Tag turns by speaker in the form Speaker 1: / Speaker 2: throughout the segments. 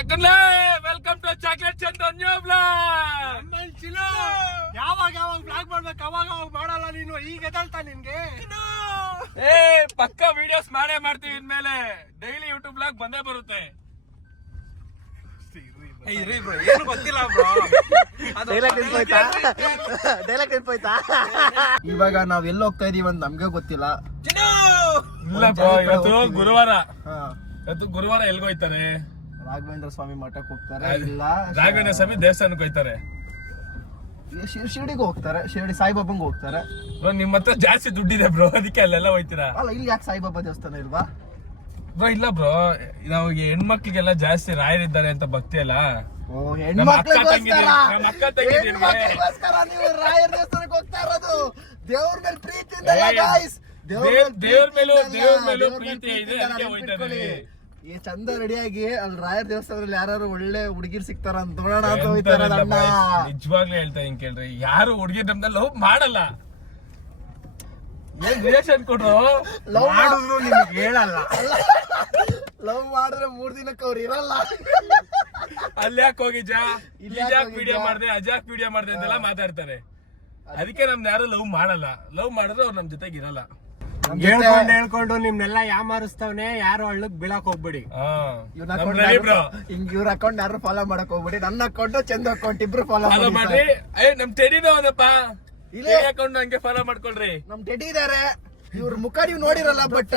Speaker 1: ತಕ್ಕನ್ಲೇ welcome to chocolate Chandra new blog
Speaker 2: ಯಾವಾಗ ಯಾವಾಗ blog ಮಾಡ್ಬೇಕು ಅವಾಗ ಅವಾಗ ಮಾಡಲ್ಲ ನೀನು. ಈಗ ಎದಲ್ತಾ ನಿನ್ಗೆ?
Speaker 1: ಏ ಪಕ್ಕ ವಿಡಿಯೋಸ್ ಮಾಡೇ ಮಾಡ್ತೀವಿ ಇನ್ಮೇಲೆ. ಡೈಲಿ ಯೂಟ್ಯೂಬ್ ಬ್ಲಾಗ್ ಬಂದೇ ಬರುತ್ತೆ. ಇರಿ ಏನು ಗೊತ್ತಿಲ್ಲ ಬ್ರೋ.
Speaker 2: ಡೈಲಾಗ್ ನೆನ್ಪೋಯ್ತಾ ಇವಾಗ ನಾವ್ ಎಲ್ಲಿ ಹೋಗ್ತಾ ಇದೀವಿ ಅಂತ ನಮ್ಗೆ ಗೊತ್ತಿಲ್ಲ.
Speaker 1: ಇಲ್ಲ ಬ್ರೋ ಇವತ್ತು ಗುರುವಾರ.
Speaker 2: ಹಾ.
Speaker 1: ಇವತ್ತು ಗುರುವಾರ ಎಲ್ಗೋಯ್ತಾರೆ?
Speaker 2: ರಾಘವೇಂದ್ರ ಸ್ವಾಮಿ ಮಠಕ್ಕೆ ಹೋಗ್ತಾರೆ. ಇಲ್ಲ
Speaker 1: ರಾಘವೇಂದ್ರ ಸ್ವಾಮಿ ದೇವಸ್ಥಾನಕ್ಕೆ
Speaker 2: ಹೋಗ್ತಾರೆ ಶಿರ್ಡಿಗೆ ಹೋಗ್ತಾರೆ. ಶಿರ್ಡಿ ಸಾಯಿಬಾಬಂಗ್ ಹೋಗ್ತಾರೆ.
Speaker 1: ಬ್ರೋ ನಿಮ್ ಹತ್ರ ಜಾಸ್ತಿ ದುಡ್ಡಿದೆ ಬ್ರೋ ಅದಕ್ಕೆ ಅಲ್ಲೆಲ್ಲ ಹೋಯ್ತೀರಾ?
Speaker 2: ಅಲ್ಲ ಇಲ್ಲಿ ಯಾಕೆ ಸಾಯಿಬಾಬಾ ದೇವಸ್ಥಾನ ಇಲ್ವಾ?
Speaker 1: ಬ್ರೋ ಇಲ್ಲ ಬ್ರೋ ನಾವು ಹೆಣ್ಮಕ್ಳಿಗೆಲ್ಲ ಜಾಸ್ತಿ ರಾಯರಿದ್ದಾರೆ ಅಂತ ಭಕ್ತಿ ಅಲ್ಲ.
Speaker 2: ಓ
Speaker 1: ನಮ್ಮ ಅಕ್ಕ
Speaker 2: ಹೆಣ್ಮಕ್ಳಿಗೋಸ್ಕರ?
Speaker 1: ತಂಗಿದಿರ್- ನಮ್ಮ ಅಕ್ಕ ತಂಗಿದಿರ್ಗೆ.
Speaker 2: ಹೆಣ್ಮಕ್ಳಿಗೋಸ್ಕರ ನೀವು ರಾಯರ ದೇವಸ್ಥಾನಕ್ಕೆ ಹೋಗ್ತಾ ಇರೋದು? ದೇವ್ರ ಮೇಲೆ ಪ್ರೀತಿಯಿಂದ
Speaker 1: ದೇವ್ರ್- ದೇವ್ರ್ ಪ್ರೀತಿ ಇದೆ, ಅದಕ್ಕೆ ಇದೀವಿ.
Speaker 2: ಈ ಚಂದ ರೆಡಿಯಾಗಿ ಅಲ್ಲಿ ರಾಯರ ದೇವಸ್ಥಾನದಲ್ಲಿ ಯಾರು ಒಳ್ಳೆ ಹುಡುಗಿರ್ ಸಿಗ್ತಾರ ಅಂತ ನೋಡೋಣ ಅಂತ ಹೋಯ್ತಾರ
Speaker 1: ನಿಜವಾಗ್ಲೂ ಹೇಳ್ತಾ ಹಿಂಗ್ ಕೇಳ್ರಿ. ಯಾರು ಹುಡುಗಿ ನಮ್ದ ಲವ್ ಮಾಡಲ್ಲ. ಏನ್ ರಿಲೇಷನ್ ಕೊಡ್ರು?
Speaker 2: ಲವ್
Speaker 1: ಮಾಡಿದ್ರು ನಿಮ್ಗೆ ಹೇಳಲ್ಲ.
Speaker 2: ಲವ್ ಮಾಡಿದ್ರೆ ಮೂರ್ ದಿನಕ್ಕೆ ಅವ್ರು ಇರಲ್ಲ.
Speaker 1: ಅಲ್ಲಿ ಯಾಕೆ ಹೋಗಿಜಾ
Speaker 2: ಇಲ್ಲಿ
Speaker 1: ಇಲ್ಲಿ
Speaker 2: ಯಾಕ್
Speaker 1: ವಿಡಿಯೋ? ಮಾಡ್ದೆ ಅಜಾಕ್ ವಿಡಿಯೋ ಮಾಡ್ದೆ ಅಂತೆಲ್ಲ ಮಾತಾಡ್ತಾರೆ. ಅದಕ್ಕೆ ನಮ್ದು ಯಾರು ಲವ್ ಮಾಡಲ್ಲ. ಲವ್ ಮಾಡಿದ್ರೆ ಅವ್ರು ನಮ್ ಜೊತೆಗೆ ಇರಲ್ಲ.
Speaker 3: ಹೇಳ್ಕೊಂಡು ಹೇಳ್ಕೊಂಡು ನಿಮ್ನೆಲ್ಲ ಯಾಮಾರಿಸ್ತವ್ನೆ ಯಾರು ಹಳ್ಳಕ್ ಬೀಳಕ್ ಹೋಗ್ಬಿಡಿ.
Speaker 1: ಹಾ.
Speaker 2: ಇವ್ನ
Speaker 1: ನಮ್
Speaker 2: ಅಕೌಂಟ್
Speaker 1: ರವಿ bro.
Speaker 2: ಹಿಂಗ್ ಇವ್ರ ಅಕೌಂಟ್ ಯಾರು ಫಾಲೋ ಮಾಡಕ್ ಹೋಗ್ಬಿಡಿ. ನನ್ನ ಅಕೌಂಟ್ ಚಂದ ಅಕೌಂಟ್ ಇಬ್ರು ಫಾಲೋ
Speaker 1: ಫಾಲೋ
Speaker 2: ಮಾಡಿ
Speaker 1: ಮಾಡ್ರಿ ಏ ನಮ್ ಟೆಡಿನ ಅವನಪ್ಪ
Speaker 2: ಇಲ್ಲೇ.
Speaker 1: ಅಕೌಂಟ್ ಹಂಗೆ ಫಾಲೋ ಮಾಡ್ಕೊಳ್ರಿ.
Speaker 2: ನಮ್ ಟೆಡಿ ಇದಾರೆ. ಇವ್ರ ಮುಖ ನೀವ್ ನೋಡಿರಲ್ಲ ಬಟ್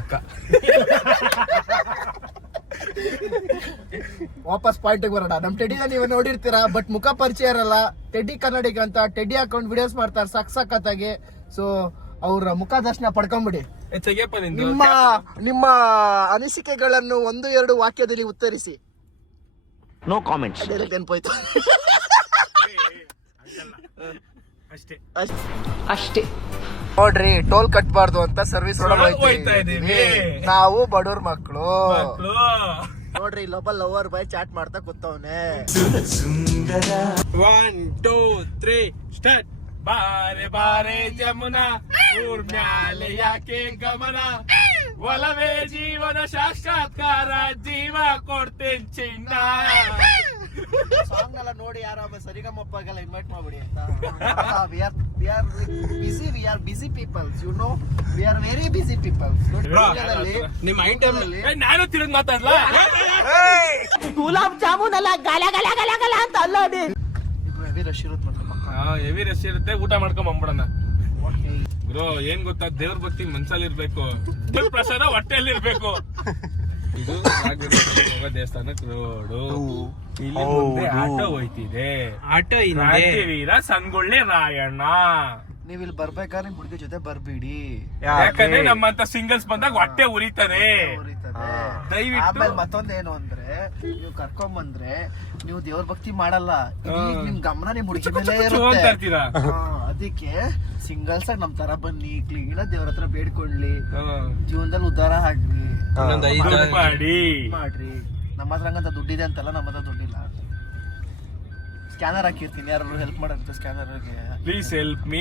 Speaker 1: ಅಕ್ಕ.
Speaker 2: ವಾಪಸ್ ಪಾಯಿಂಟ್ ಬರೋಣ. ನಮ್ ಟೆಡಿನ ನೀವು ನೋಡಿರ್ತೀರಾ ಬಟ್ ಮುಖ ಪರಿಚಯ ಇರಲ್ಲ. ಟೆಡಿ ಕನ್ನಡಿಗ ಅಂತ ಟೆಡಿ ಅಕೌಂಟ್ ವಿಡಿಯೋಸ್ ಮಾಡ್ತಾರೆ ಸಕ್ ಸಖತ್ತಾಗಿ ಸೊ ಅವ್ರ ಮುಖ ದರ್ಶನ ಪಡ್ಕೊಂಬಿಡಿ.
Speaker 1: ಏ
Speaker 2: ನಿಮ್ಮ ನಿಮ್ಮ ಅನಿಸಿಕೆಗಳನ್ನು ಒಂದು ಎರಡು ವಾಕ್ಯದಲ್ಲಿ ಉತ್ತರಿಸಿ.
Speaker 3: ನೋ ಕಾಮೆಂಟ್ಸ್
Speaker 2: ಡೈರೆಕ್ಟ್ ನೆನಪೋಯ್ತು.
Speaker 1: ಅಷ್ಟೇ.
Speaker 4: ಅಷ್ಟೇ.
Speaker 2: ನೋಡ್ರಿ ಟೋಲ್ ಕಟ್ಬಾರ್ದು ಅಂತ ಸರ್ವಿಸ್. ನಾವು ಬಡವ್ರ ಮಕ್ಕಳು
Speaker 1: ಮಕ್ಳು.
Speaker 2: ನೋಡ್ರಿ ಇಲ್ಲೊಬ್ಬ ಲವರ್ ಬಾಯ್ ಚಾಟ್ ಮಾಡ್ತಾ ಕೂತವ್ನೆ.
Speaker 3: ಒನ್ ಟೂ ತ್ರೀ ಸ್ಟಾರ್ಟ್
Speaker 1: ಬಾರೆ ಬಾರೆ ಜಮುನಾ ಊರ್ ಮ್ಯಾಲೆ ಯಾಕೆ ಗಮನ? ಒಲವೇ ಜೀವನ ಸಾಕ್ಷಾತ್ಕಾರ ಜೀವ ಕೊಡ್ತೇನ್ ಚಿನ್ನ.
Speaker 2: ಸಾಂಗ್ ಎಲ್ಲ ನೋಡಿ ಯಾರೋ ಒಬ್ಬ ಸರಿಗಮಪ್ಪಗೆಲ್ಲ ಇನ್ವೈಟ್ ಮಾಡ್ಬಿಡಿ ಅಂತ. We are we are busy we are busy peoples you know we are very busy peoples
Speaker 3: ನಿಮ್ಮ ಐಟಮ್
Speaker 1: ನಾನು ತಿಳಿದ್ ಮಾತಾಡ್ಲಾ?
Speaker 4: ಗುಲಾಬ್ ಜಾಮೂನ್ ಅಲ್ಲ ಗಲ ಗಲ ಗಲ ಗಲ ಅಂತ ಅಲ್ಲೋಡಿ
Speaker 2: ಹೆವಿ ರಶ್ ಇರುತ್ತೆ ಮಾತ್ರ ಪಕ್ಕ
Speaker 1: ಹೆವಿ ರಶ್ ಇರುತ್ತೆ ಊಟ ಮಾಡ್ಕೊಂಡ್ ಬಂದ್ಬಿಡಣ. ಬ್ರೋ ಏನ್ ಗೊತ್ತಾ ದೇವ್ರ ಭಕ್ತಿ ಮನ್ಸಲ್ಲಿ ಇರ್ಬೇಕು ಪ್ರಸಾದ ಹೊಟ್ಟೆಯಲ್ಲಿ ಇರ್ಬೇಕು ಇದು ರಾಘವೇಂದ್ರ ಹೋಗೋ ದೇವಸ್ಥಾನಕ್ ರೋಡು. ಇಲ್ಲಿ ಮುಂದೆ ಆಟೋ ಹೋಯ್ತಿದೆ.
Speaker 3: ಆಟೋ
Speaker 1: ಕ್ರಾಂತಿವೀರ ಸಂಗೊಳ್ಳಿ ರಾಯಣ್ಣ.
Speaker 2: ನೀವ್ ಇಲ್ಲಿ ಬರ್ಬೇಕಾದ್ರೆ ನಿಮ್ ಹುಡುಗಿ ಜೊತೆ ಬರ್ಬೇಡಿ.
Speaker 1: ಯಾಕಂದ್ರೆ ನಮ್ಮಂತ ಸಿಂಗಲ್ಸ್ ಬಂದಾಗ ಹೊಟ್ಟೆ ಉರಿತದೆ.
Speaker 2: ಉರಿತದೆ.
Speaker 1: ದಯವಿಟ್ಟು-
Speaker 2: ಆಮೇಲೆ ಮತ್ತೊಂದೇನು ಅಂದ್ರೆ ನೀವು ಕರ್ಕೊಂಡ್ ಬಂದ್ರೆ ನೀವು ದೇವ್ರ ಭಕ್ತಿ ಮಾಡಲ್ಲ. ಇಡೀ. ನಿಮ್ ಗಮನ ನಿಮ್ ಹುಡುಗಿ ಮೇಲೆ
Speaker 1: ಅಂತ
Speaker 2: ಇರುತ್ತೆ.
Speaker 1: ಇರ್ತೀರಾ?
Speaker 2: ಹಾ, ಅದಕ್ಕೆ ಸಿಂಗಲ್ಸ್ ಆಗಿ ನಮ್ ತರ ಬನ್ನಿ ಕ್ಲೀನ್ ದೇವ್ರ ಹತ್ರ ಬೇಡ್ಕೊಳ್ಳಿ. ಜೀವನದಲ್ಲಿ ಉದ್ಧಾರ ಆಗ್ಲಿ.
Speaker 3: ಇನ್ನೊಂದ್ ಐದು
Speaker 1: ದುಡ್ಡು ಮಾಡಿ.
Speaker 2: ಮಾಡ್ರಿ. ನಮ್ಮ ಹತ್ರ ಹಂಗಂತ ದುಡ್ಡಿದೆ ಅಂತಲ್ಲ ನಮ್ಮ ಹತ್ರ ದುಡ್ಡಿಲ್ಲ. ಸ್ಕ್ಯಾನರ್ ಹಾಕಿರ್ತೀನಿ ಯಾರು ಹೆಲ್ಪ್ ಮಾಡಂತ ಸ್ಕ್ಯಾನರ್
Speaker 1: ಪ್ಲೀಸ್ ಹೆಲ್ಪ್ ಮೀ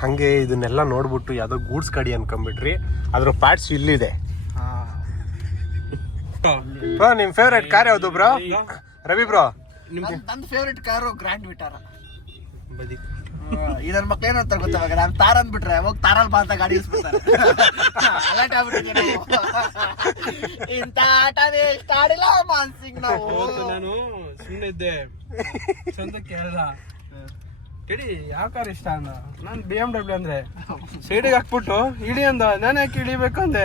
Speaker 3: ಹಂಗೆ ಇದನ್ನೆಲ್ಲ ನೋಡ್ಬಿಟ್ಟು ಯಾವ್ದೋ ಗೂಡ್ಸ್ ಕಡಿ ಅನ್ಕೊಂಡ್ಬಿಟ್ರಿ ಅದ್ರ ಪಾರ್ಟ್ಸ್ ಇಲ್ಲಿದೆ. ಬ್ರೋ ನಿಮ್ ಫೇವ್ರೆಟ್ ಕಾರ್ ಯಾವ್ದು ಬ್ರೋ? ರವಿ ಬ್ರೋ.
Speaker 2: ನನ್ನ ಫೇವ್ರೆಟ್ ಕಾರು ಗ್ರ್ಯಾಂಡ್ ವಿಟಾರ ಈ ನನ್ ಮಕ್ಳು ಏನಂತ ಗೊತ್ತಾಗ ನಾನ್ ತಾರ್ ಅಂದ್ಬಿಟ್ರೆ ಹೋಗ್ ತಾರಲ್ಲಿ ಬಾ ಅಂತ ಗಾಡಿ ಇಸ್ಬಿಡ್ತಾರೆ ಅಲರ್ಟ್ ಆಗ್ಬಿಟ್ಟಿದ್ದೀನಿ. ಇಂಥ ಆಟನೇ ಇಷ್ಟ ಆಡಿಲ್ಲ ಮಾನ್ಸಿಂಗ್ ನಾವು.
Speaker 3: ನಾನು ಸುಮ್ಮನೆ ಇದ್ದೆ ಚಂದ ಕೇಳ್ದ ಕೇಳಿ ಯಾವ ಕಾರ್ ಇಷ್ಟ ಅಂದ? ನಾನು ಬಿ ಎಂ ಡಬ್ಲ್ಯೂ ಅಂದ್ರೆ. ಸೈಡಿಗೆ ಹಾಕ್ಬಿಟ್ಟು ಇಡಿ ಅಂದ. ನಾನು ಯಾಕೆ ಇಳಿಬೇಕು ಅಂದೆ?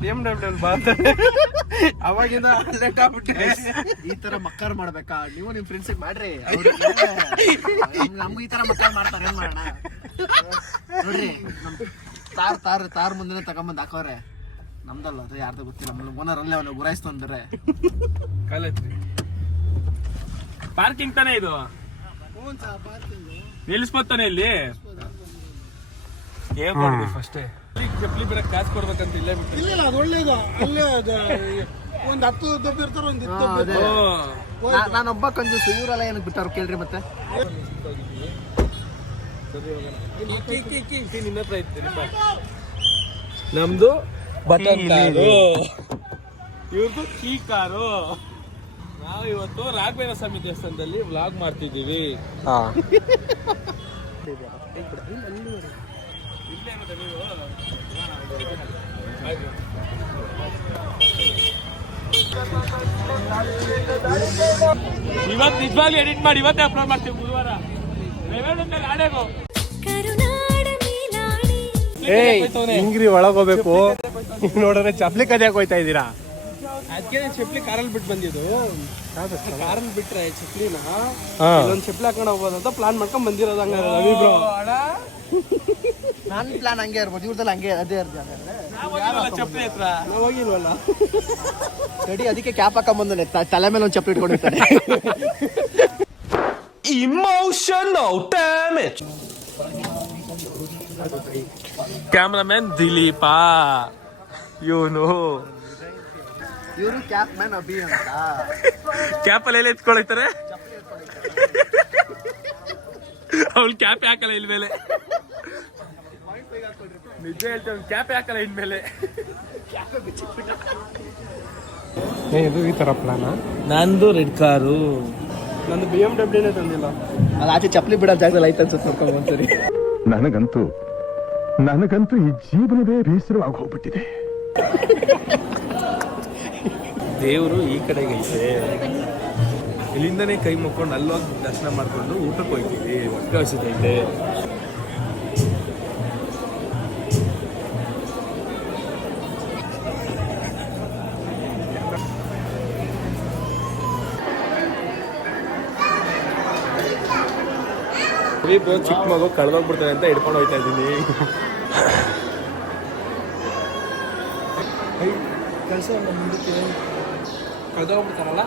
Speaker 3: ಬಿ ಎಂ ಡಬ್ಲ್ಯೂ ಬಾ ಅಂತ. ಅವಾಗಿಂದ ಲೇಟ್ ಆಗ್ಬಿಟ್ಟೆ
Speaker 2: ಈ ತರ ಮಕ್ಕರ್ ಮಾಡ್ಬೇಕಾ? ನೀವು ನಿಮ್ ಫ್ರೆಂಡ್ಸ್ ಮಾಡ್ರಿ. ನಮ್ಗೆ ಈ ತರ ಮಕ್ಕಾರ್ ಮಾಡ್ತಾರೆ. ಏನ್ ಮಾಡೋಣ? ನೋಡ್ರಿ ನಮ್ ತಾರ್ ತಾರ್ ತಾರ್ ಮುಂದೆ ತಗೊಂಬಂದ್ ಹಾಕೋರೆ. ನಮ್ದಲ್ಲ ಅದು ಯಾರ್ದು ಗೊತ್ತಿಲ್ಲ. ನಮ್ಮ ಓನರ್ ಅಲ್ಲೇ ಅವನು ಗುರಾಯಿಸ್ತು ಅಂದ್ರೆ.
Speaker 1: ಕಾಲತ್ರಿ ಪಾರ್ಕಿಂಗ್ ತಾನೇ ಇದು? ನಿಲ್ಲಿಸ್ಬೋತಾನೆ ಇಲ್ಲಿ? ಫಸ್ಟೇ ಚಪ್ಪಲಿ ಬಿಡಕ್ ಕಾಸು ಕೊಡ್ಬೇಕಂತ ಇಲ್ಲೇ ಬಿಟ್ಟು.
Speaker 5: ಇಲ್ಲ ಅದು ಒಳ್ಳೇದು. ಅಲ್ಲೇ ಒಂದ್ ಹತ್ತು ದಬ್ಬ ಇರ್ತಾರ ಒಂದ್ ಇತ್ತು
Speaker 2: ನಾನೊಬ್ಬ ಕಂಜೂಸು ಇವರೆಲ್ಲ ಏನಕ್ಕೆ ಬಿಟ್ಟಾರ ಕೇಳ್ರಿ ಮತ್ತೆ.
Speaker 1: ನಿನ್ನ ಹತ್ರ ಇರ್ತೀನಿ ನಮ್ದು ಬಟನ್ ಕಾರು. ಇವ್ರದ್ದು ಕೀ ಕಾರು. ನಾವು ಇವತ್ತು ರಾಘವೇಂದ್ರ ಸ್ವಾಮಿ ದೇವಸ್ಥಾನದಲ್ಲಿ ವ್ಲಾಗ್ ಮಾಡ್ತಿದ್ದೀವಿ. ಇವತ್ತು ನಿಜವಾಗ್ಲೂ ಎಡಿಟ್ ಮಾಡಿ ಇವತ್ತೇ ಅಪ್ಲೋಡ್ ಮಾಡ್ತೀವಿ ಬುಧವಾರ.
Speaker 3: ಏಯ್ ಹಿಂಗ್ರಿ ಒಳಗೋಗ್ಬೇಕು ನೋಡಿದ್ರೆ ಚಪ್ಲಿ ಕದ್ಯಾಕ್ ಹೋಯ್ತಾ ಇದ್ದೀರಾ? ಅದಕ್ಕೆ ಚಪ್ಲಿ ಕಾರಲ್ಲಿ ಬಿಟ್ಟು ಬಂದಿದ್ದು. ಕಾರಲ್ಲಿ ಬಿಟ್ರೆ ಚಪ್ಲಿನ ಇಲ್ಲೊಂದು ಚಪ್ಲಿ ಹಾಕೊಂಡು ಹೋಗ್ಬೋದು ಅಂತ ಪ್ಲಾನ್ ಮಾಡ್ಕೊಂಡ್ ಬಂದಿರೋದು ಹಂಗ ರವಿ ಬ್ರೋ
Speaker 2: ನನ್ನ ಪ್ಲಾನ್ ಹಂಗೆ ಇರ್ಬೋದು. ಇವ್ರದಲ್ಲಿ ಹಂಗೆ ಅದೇ ಇರ್ತಾರೆ
Speaker 1: ಚಪ್ಪಲಿ ಹತ್ರ?
Speaker 3: ಹೋಗಿಲ್ವಲ್ಲ?
Speaker 2: ರೆಡಿ ಅದಕ್ಕೆ ಕ್ಯಾಪ್ ಹಾಕೊಂಬಂದನೆ. ತಲೆ ಮೇಲೆ ಒಂದು ಚಪ್ಪಲಿ ಇಟ್ಕೊಂಡಿರ್ತಾನೆ.
Speaker 1: ಕ್ಯಾಮ್ರಾಮನ್ ದಿಲೀಪ ಇವನು
Speaker 2: ಇವರು ಕ್ಯಾಪ್ ಮ್ಯಾನ್ ಅಭಿ ಅಂತ.
Speaker 1: ಕ್ಯಾಪಲ್ಲಿ ಎಲ್ಲ ಎತ್ಕೊಳ್ತಾರೆ? ಅವ್ಳು ಕ್ಯಾಪ್ ಹಾಕಲ್ಲ ಇಲ್ ಮೇಲೆ ನಿಜ ಹೇಳ್ತೇವೆ ಕ್ಯಾಪ್ ಹಾಕಲ್ಲ ಇನ್ಮೇಲೆ.
Speaker 3: ಇದು ಈ ಥರ ಪ್ಲಾನ
Speaker 1: ನಂದು ರೆಡ್ ಕಾರು
Speaker 3: ನಂದು ಬಿ ಎಂ ಡಬ್ಲ್ಯೂನೇ ತಂದಿಲ್ಲ.
Speaker 2: ಅಲ್ಲಿ ಆಚೆ ಚಪ್ಪಲಿ ಬಿಡೋ ಜಾಗದಲ್ಲಿ ಐತೆ ಅನ್ಸುತ್ತೆ ನೋಡ್ಕೊಂಡ್ ಒಂದ್ಸರಿ.
Speaker 6: ನನಗಂತೂ ನನಗಂತೂ ಈ ಜೀವನವೇ ಬೇಸರವಾಗಿ ಹೋಗ್ಬಿಟ್ಟಿದೆ.
Speaker 1: ದೇವರು ಈ ಕಡೆಗೆ ಐತೆ ಇಲ್ಲಿಂದನೇ ಕೈ ಮುಕ್ಕೊಂಡು ಅಲ್ಲೋಗಿ ದರ್ಶನ ಮಾಡ್ಕೊಂಡು ಊಟಕ್ಕೆ ಹೋಗ್ತೀವಿ. ಬ್ರೋ ಚಿಕ್ಕ ಮಗು ಕಳೆದೋಗ್ಬಿಡ್ತಾರೆ ಅಂತ ಹಿಡ್ಕೊಂಡು ಹೋಗ್ತಾ ಇದ್ದೀನಿ.
Speaker 3: ಕೆಲಸ ಕಳೆದೋಗ್ಬಿಡ್ತಾರಲ್ಲ?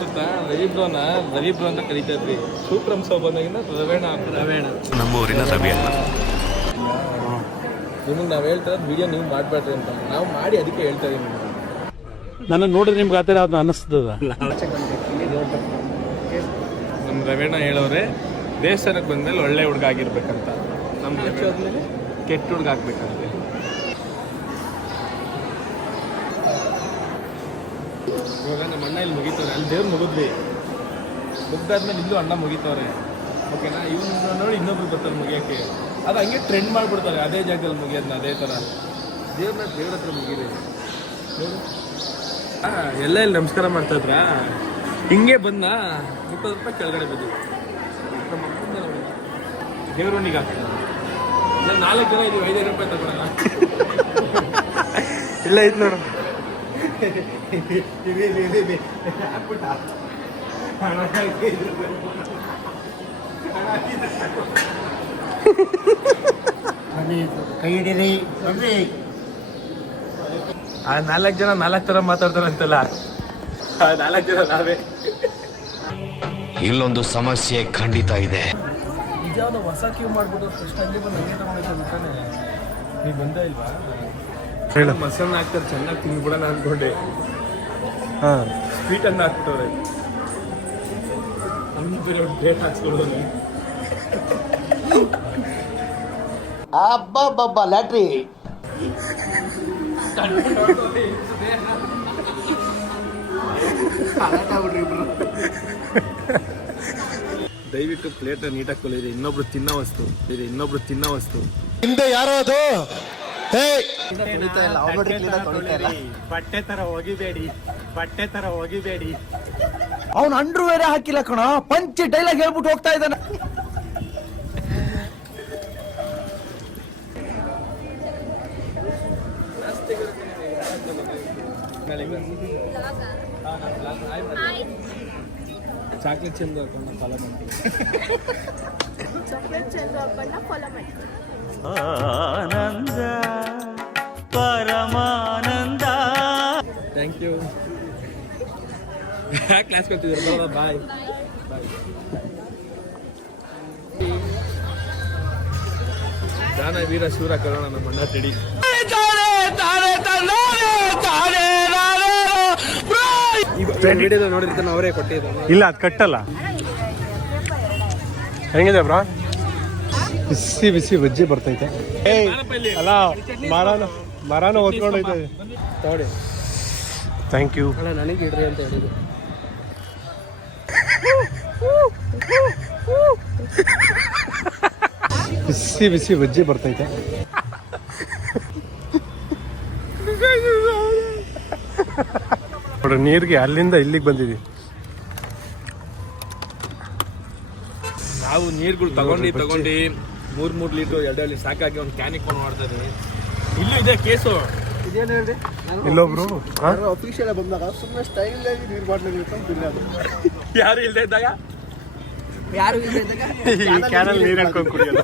Speaker 1: ಗೊತ್ತಾ ರವಿ ಬ್ರೋನ ರವಿ ಅಂತ ಕರಿತಾ ಇದ್ವಿ. ಸೂಪ್ರಮ್ ಸೋ ಬಂದಾಗಿಂದ ರವೇಣ ರವೇಣ.
Speaker 6: ನಮ್ಮೂರಿನ ರವಿ ಅಲ್ಲ
Speaker 1: ನಿಮಗೆ ನಾವು ಹೇಳ್ತಾ ವಿಡಿಯೋ ನೀವು ಮಾಡಬೇಡ್ರಿ ಅಂತ. ನಾವು ಮಾಡಿ ಅದಕ್ಕೆ ಹೇಳ್ತಾ ಇದೀವಿ
Speaker 5: ನನ್ನ ನೋಡಿದ್ರೆ ನಿಮ್ಗೆ ಆ ಥರ ಅದು ಅನಿಸ್ತದ
Speaker 1: ನಮ್ಮ ರವೇಣ ಹೇಳೋರೆ ದೇವಸ್ಥಾನಕ್ಕೆ ಬಂದ್ಮೇಲೆ ಒಳ್ಳೆ ಹುಡುಗ ಆಗಿರ್ಬೇಕಂತ. ನಮ್ಮ ಕೆಟ್ಟ ಹುಡುಗ ಆಗ್ಬೇಕಂತೆ. ಇವಾಗ ನಮ್ಮ ಅಣ್ಣ ಇಲ್ಲಿ ಮುಗಿತವ್ರೆ. ಅಲ್ಲಿ ದೇವ್ರು ಮುಗಿದ್ವಿ. ಮುಗ್ದಾದ್ಮೇಲೆ ಇಲ್ಲೂ ಅಣ್ಣ ಮುಗಿತವ್ರೆ. ಓಕೆನಾ ಇವನು ನೋಡಿ ಇನ್ನೊಬ್ರು ಬರ್ತಾರೆ ಮುಗಿಯೋಕ್ಕೆ ಅದು ಹಂಗೆ ಟ್ರೆಂಡ್ ಮಾಡಿಬಿಡ್ತಾರೆ. ಅದೇ ಜಾಗದಲ್ಲಿ ಮುಗಿಯೋದನ್ನ ಅದೇ ಥರ ದೇವ್ರನ್ನ ದೇವ್ರ ಹತ್ರ ಆ, ಎಲ್ಲ ಇಲ್ಲಿ ನಮಸ್ಕಾರ ಮಾಡ್ತಾ ಇದ್ರ? ಹಿಂಗೆ ಬಂದ ಇಪ್ಪತ್ತು ರೂಪಾಯಿ ಕೆಳಗಡೆ ಬಿದ್ದು. ದೇವ್ರವನಿಗೆ ನಾಲ್ಕು ಜನ ಇದು ಐದೈದು ರೂಪಾಯಿ ತಗೊಳ್ಳೋಣ
Speaker 3: ಇಲ್ಲ ಇದು ನೋಡು
Speaker 5: ಕೈ ಹಿಡೀರಿ ಬರ್ರಿ
Speaker 1: ಆ ನಾಲ್ಕು ಜನ ನಾಲ್ಕು ತರ ಮಾತಾಡ್ತಾರಂತಲ್ಲ. ಆ ನಾಲ್ಕು ಜನ ನಾವೇ.
Speaker 7: ಇಲ್ಲೊಂದು ಸಮಸ್ಯೆ ಖಂಡಿತ ಇದೆ.
Speaker 1: ನಿಜವಾದ ಹೊಸ ಕ್ಯೂ ಮಾಡ್ಬಿಟ್ಟು ಫಸ್ಟ್ ಹಂಗೆ ಬಂದು ಹಂಗೆ ತಗೊಂಡೈತೆ ಮುಖಾನೆ ನೀವು ಬಂದೇ ಇಲ್ವಾ? ಮಸಾಲ ಹಾಕ್ತಾರೆ ಚೆನ್ನಾಗಿ ತಿಂದ್ಬಿಡೋಣ ಅನ್ಕೊಂಡೆ.
Speaker 3: ಹಾ.
Speaker 1: ಸ್ವೀಟ್ ಅನ್ನ ಹಾಕ್ಬಿಟ್ಟವ್ರೆ ಅವ್ನಿಗೆ ಬೇರೆ ಡೇಟ್ ಹಾಕ್ಸ್ಕೊಳ್ಳೋದು
Speaker 2: ಅಬ್ಬಬ್ಬಬ್ಬ ಲ್ಯಾಟ್ರಿ.
Speaker 1: ದಯವಿಟ್ಟು ಪ್ಲೇಟ್ ನೀಟಾಗಿ ಕೊಳಿರಿ ಇನ್ನೊಬ್ರು ತಿನ್ನೋ ವಸ್ತು. ಇದು ಇನ್ನೊಬ್ರು ತಿನ್ನೋ ವಸ್ತು.
Speaker 5: ಹಿಂದೆ ಯಾರೋ ಅದು? ಬಟ್ಟೆ ತರ ಹೋಗಿಬೇಡಿ. ಬಟ್ಟೆ ತರ ಹೋಗಿಬೇಡಿ.
Speaker 2: ಅವನು ಅಂಡ್ರು ಬೇರೆ ಹಾಕಿಲ್ಲ ಕಣ. ಪಂಚ ಡೈಲಾಗ್ ಹೇಳ್ಬಿಟ್ಟು ಹೋಗ್ತಾ ಇದ್ದಾನೆ.
Speaker 1: ಚಾಕ್ಲೇಟ್ ಚಂದ ಹಾಕೊಂಡು ಫಾಲೋ ಮಾಡ್ತೀವಿ
Speaker 8: ಚಾಕ್ಲೇಟ್ ಚಂದ್ರ ಹಬ್ಬನ ಫಾಲೋ ಮಾಡಿ
Speaker 4: ಆನಂದ. ಪರಮಾನಂದ.
Speaker 1: ಥ್ಯಾಂಕ್ ಯು ಕ್ಲಾಸ್ ಕೊಡ್ತಿದ್ರು ಬಾಯ್ ಬಾಯ್ ದಾನ ವೀರ ಶೂರ ಕರೋಣ ನಮ್ಮ ಅಣ್ಣ ತಿಳಿ.
Speaker 3: ವಿಡಿಯೋದ ನೋಡಿರ್ತಾನೆ ಅವರೇ ಕೊಟ್ಟಿದ್ದು.
Speaker 5: ಇಲ್ಲ ಅದು ಕಟ್ಟಲ್ಲ. ಹೆಂಗಿದೆ ಬ್ರಾ? ಬಿಸಿ ಬಿಸಿ ಬಜ್ಜಿ ಬರ್ತೈತೆ. ಏಯ್ ಅಲ್ಲ ಮರನ ಮರನ ಹೊತ್ಕೊಂಡೈತೆ
Speaker 3: ನೋಡಿ.
Speaker 5: ಥ್ಯಾಂಕ್ ಯು
Speaker 3: ಅಲ್ಲ ನನಗೆ ಇಡ್ರಿ ಅಂತ ಹೇಳಿದ್ರು.
Speaker 5: ಬಿಸಿ ಬಿಸಿ ಬಜ್ಜಿ ಬರ್ತೈತೆ. ನೋಡ್ರಿ ನೀರಿಗೆ ಅಲ್ಲಿಂದ ಇಲ್ಲಿಗೆ ಬಂದಿದ್ದೀವಿ
Speaker 1: ನಾವು ನೀರುಗಳು ತಗೊಂಡು ತಗೊಂಡು ಮೂರ್ ಮೂರ್ ಲೀಟರ್ ಎರಡಲ್ಲಿ ಸಾಕಾಗಿ ಒಂದು ಕ್ಯಾನಿಕ್ ಕೊಂಡು ಮಾಡ್ತಾ ಇದ್ದೀನಿ ಇಲ್ಲೂ ಇದೆ ಕೇಸು.
Speaker 2: ಇದೇನು ಹೇಳಿ
Speaker 5: ಇಲ್ಲೊಬ್ರು?
Speaker 2: ಅಫಿಷಿಯಲ್ ಬಂದಾಗ ಸುಮ್ಮನೆ ಸ್ಟೈಲ್ ಆಗಿ ನೀರು ಬಾಟ್ಲಿ ಇಟ್ಕೊಂಡು ತಿನ್ನೋದು
Speaker 1: ಯಾರು ಇಲ್ಲದೆ ಇದ್ದಾಗ?
Speaker 2: ಯಾರು ಇಲ್ಲದೆ ಇದ್ದಾಗ?
Speaker 5: ಈ ಕ್ಯಾನಲ್ಲಿ ನೀರು ಹಾಕೊಂಡು ಕುಡಿಯೋದು.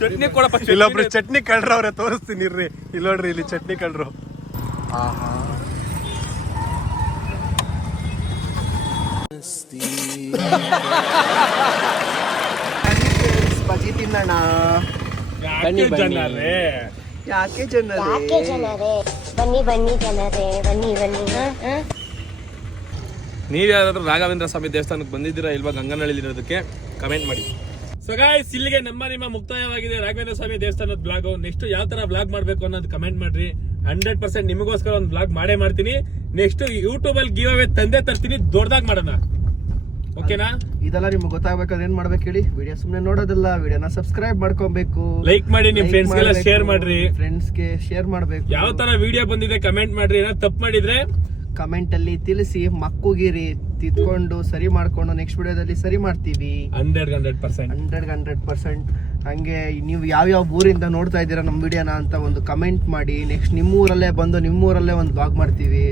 Speaker 1: ಚಟ್ನಿ ಕೊಡಪ್ಪ
Speaker 5: ಇಲ್ಲೊಬ್ರು ಚಟ್ನಿ ಕಳ್ರವ್ರೆ ತೋರಿಸ್ತೀನಿ ಇರ್ರಿ. ಇಲ್ಲ ನೋಡ್ರಿ ಇಲ್ಲಿ ಚಟ್ನಿ ಕಳ್ರು.
Speaker 2: ಬಜಿ ತಿನ್ನೋಣ
Speaker 3: ಬನ್ನಿ, ಬನ್ನಿ.
Speaker 1: ಜನರೇ?
Speaker 2: ಯಾಕೆ ಜನರೇ?
Speaker 8: ಬನ್ನಿ ಬನ್ನಿ ಜನರೇ ಬನ್ನಿ ಬನ್ನಿ.
Speaker 1: ನೀವ್ ಯಾರಾದರೂ ರಾಘವೇಂದ್ರ ಸ್ವಾಮಿ ದೇವಸ್ಥಾನಕ್ಕೆ ಬಂದಿದ್ದೀರಾ ಇಲ್ವಾ ಗಂಗನಹಳ್ಳಿಲಿರೋದಕ್ಕೆ ಕಮೆಂಟ್ ಮಾಡಿ. ಸೊ ಗಾಯ್ಸ್ ಇಲ್ಲಿಗೆ ನಮ್ಮ ನಿಮ್ಮ ಮುಕ್ತಾಯವಾಗಿದೆ ರಾಘವೇಂದ್ರ ಸ್ವಾಮಿ ದೇವಸ್ಥಾನದ ಬ್ಲಾಗ್ ನೆಕ್ಸ್ಟ್ ಯಾವ ತರ ಬ್ಲಾಗ್ ಮಾಡ್ಬೇಕು ಅನ್ನೋದು ಕಮೆಂಟ್ ಮಾಡ್ರಿ. ಹಂಡ್ರೆಡ್ ಪರ್ಸೆಂಟ್ ನಿಮಗೋಸ್ಕರ ಒಂದು ಬ್ಲಾಗ್ ಮಾಡೇ ಮಾಡ್ತೀನಿ. ನೆಕ್ಸ್ಟ್ ಯೂಟ್ಯೂಬ್ ಅಲ್ಲಿ ಗಿವ್ ಅವೇ ತಂದೆ ತರ್ತೀನಿ ದೊಡ್ಡದಾಗಿ ಮಾಡೋಣ. ಓಕೆನಾ
Speaker 2: ಇದೆಲ್ಲ ನಿಮ್ಗೆ ಗೊತ್ತಾಗ್ಬೇಕಾದ್ರೆ ಏನ್ ಮಾಡ್ಬೇಕು ಹೇಳಿ? ವಿಡಿಯೋ ಸುಮ್ಮನೆ ನೋಡೋದಿಲ್ಲ ವಿಡಿಯೋನ ಸಬ್ಸ್ಕ್ರೈಬ್ ಮಾಡ್ಕೊಬೇಕು.
Speaker 1: ಲೈಕ್ ಮಾಡಿ ನಿಮ್ ಫ್ರೆಂಡ್ಸ್ ಗೆಲ್ಲ ಶೇರ್ ಮಾಡ್ರಿ.
Speaker 2: ಫ್ರೆಂಡ್ಸ್ಗೆ ಶೇರ್ ಮಾಡ್ಬೇಕು.
Speaker 1: ಯಾವ ತರ ವಿಡಿಯೋ ಬಂದಿದೆ ಕಮೆಂಟ್ ಮಾಡ್ರಿ. ಏನಾದ್ರು ತಪ್ಪು ಮಾಡಿದ್ರೆ?
Speaker 2: ಕಮೆಂಟ್ ಅಲ್ಲಿ ತಿಳಿಸಿ ಮಕ್ಕುಗಿರಿ ತಿದ್ಕೊಂಡು ಸರಿ ಮಾಡ್ಕೊಂಡು ನೆಕ್ಸ್ಟ್ ವಿಡಿಯೋದಲ್ಲಿ ಸರಿ ಮಾಡ್ತೀವಿ.
Speaker 1: Hundred hundred percent
Speaker 2: hundred hundred percent ಹಂಗೆ ನೀವು ಯಾವ್ಯಾವ ಊರಿಂದ ನೋಡ್ತಾ ಇದ್ದೀರಾ ನಮ್ಮ ವಿಡಿಯೋನ ಅಂತ ಒಂದು ಕಮೆಂಟ್ ಮಾಡಿ ನೆಕ್ಸ್ಟ್ ನಿಮ್ಮೂರಲ್ಲೇ ಬಂದು ನಿಮ್ಮೂರಲ್ಲೇ ಒಂದು ಬ್ಲಾಗ್ ಮಾಡ್ತೀವಿ.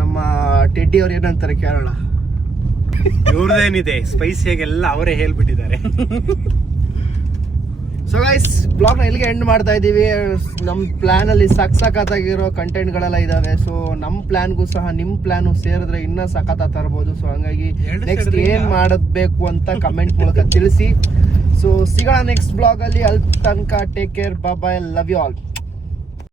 Speaker 2: ನಮ್ಮ ಟೆಡ್ಡಿ ಅವ್ರು ಏನಂತಾರೆ ಕೇಳೋಣ
Speaker 5: ಇವ್ರದೇನಿದೆ? ಸ್ಪೈಸಿಯಾಗೆಲ್ಲ ಅವರೇ ಹೇಳ್ಬಿಟ್ಟಿದ್ದಾರೆ.
Speaker 2: ಸೊ ಗೈಸ್ ಬ್ಲಾಗ್ನ ಎಲ್ಲಿಗೆ ಎಂಡ್ ಮಾಡ್ತಾ ಇದ್ದೀವಿ. ನಮ್ಮ ಪ್ಲ್ಯಾನಲ್ಲಿ ಸಕ್ ಸಖತ್ತಾಗಿರೋ ಕಂಟೆಂಟ್ಗಳೆಲ್ಲ ಇದಾವೆ. ಸೊ ನಮ್ಮ ಪ್ಲ್ಯಾನ್ಗೂ ಸಹ ನಿಮ್ಮ ಪ್ಲ್ಯಾನು ಸೇರಿದ್ರೆ ಇನ್ನೂ ಸಖತ್ತಾಗಿ ತರ್ಬೋದು. ಸೊ ಹಂಗಾಗಿ ನೆಕ್ಸ್ಟ್ ಏನು ಮಾಡಬೇಕು ಅಂತ ಕಮೆಂಟ್ ಮೂಲಕ ತಿಳಿಸಿ. ಸೊ ಸಿಗೋಣ ನೆಕ್ಸ್ಟ್ ಬ್ಲಾಗಲ್ಲಿ ಅಲ್ಲಿ. ತನಕ take care bye love you all